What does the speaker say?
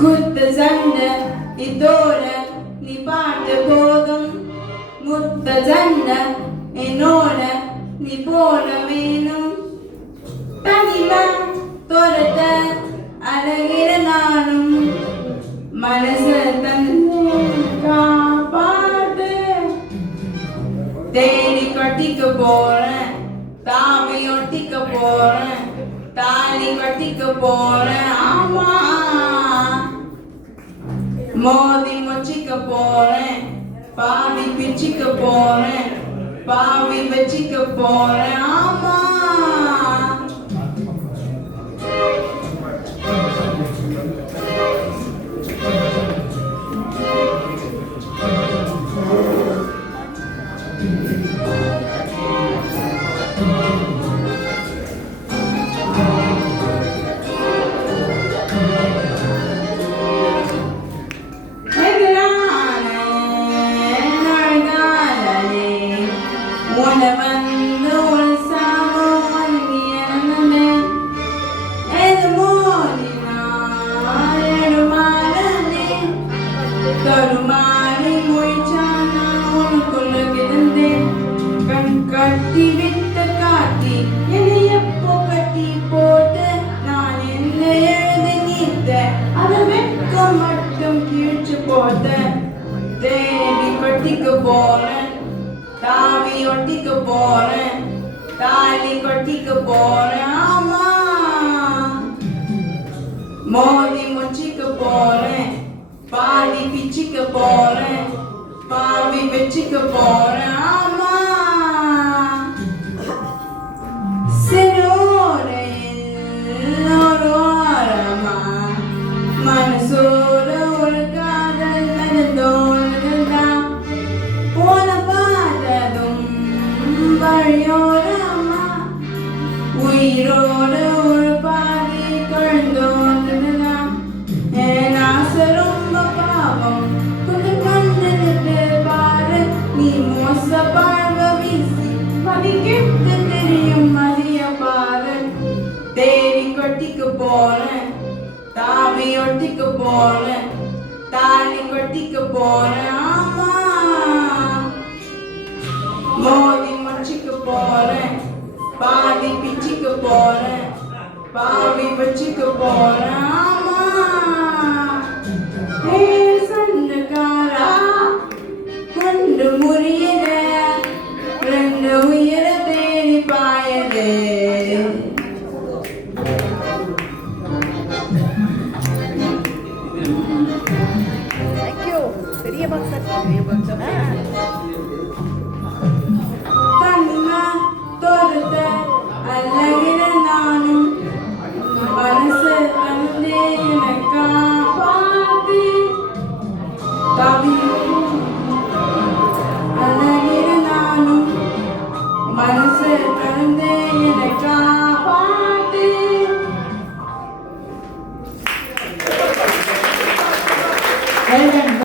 குத்து சண்டை இதோட நீ பாட்டு போதும், முத்த சண்டை என்னோட நீ போட வேணும். தனிமா தோரத்த அழகிற நானும் மனச தந்து காப்பாடு. தேடி கட்டிக்க போறேன், தாவி ஒட்டிக்க போறேன், தாலி கட்டிக்க போறேன். ஆமா மோதி மொச்சிக்க போறேன், பாவி பிச்சிக்க போறேன், பாவி வச்சிக்க போறேன். ஆமா கட்டி விட்ட காட்டி என்னை எப்போ கட்டி போட்டு நான் என்ன எழுதி நீத்த அதை வெட்க மட்டும் கீழ்ச்சி போட்ட. தேடி கட்டிக்க போறேன், தாவி ஒட்டிக்க போறேன், தாலி கட்டிக்க போறேன். ஆமா மோதி மொச்சிக்க போறேன், பாதி பிச்சிக்க போறேன், பாவி வச்சிக்க போறேன். ஆமா மனசோட ஒரு காதல் நடந்தோடுதா, போன பார்த்ததும் வழியோரமா, உயிரோட ஒரு பாதி கழுந்தோடுதா. என் ஆசை ரொம்ப பாவம், கொஞ்சம் கண்ணுட்டு பாரு, நீ மோச பார்வை வீசி பதிக்கிட்டு தெரியும் மதிய பாரு. தேடி கட்டிக்க போறேன், தாவி ஒட்டிக்க போறேன், தாலி கட்டிக்க போறேன். ஆமா மோதி மொச்சிக்க போறேன், பாதி பிச்சிக்க போறேன், பாவி வச்சிக்க போறேன். ஆமா சண்டக்காரா கொண்டு முறியத ரெண்டு உயிர தேடி பாயதே. பெரிய பாக்ஸ்